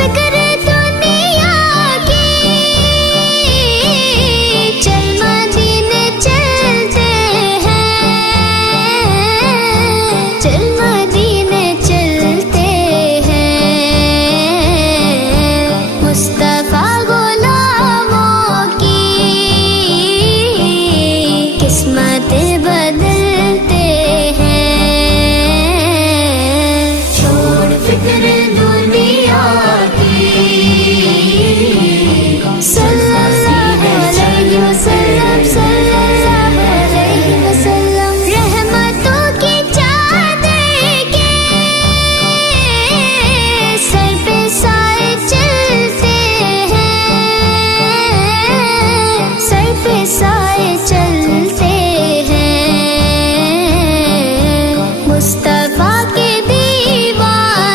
फिक्र दुनिया की, चल मदीने चलते हैं, चल मदीने चलते हैं। मुस्तफा गुलामों की किस्मतें बदलते हैं। छोड़ फिक्र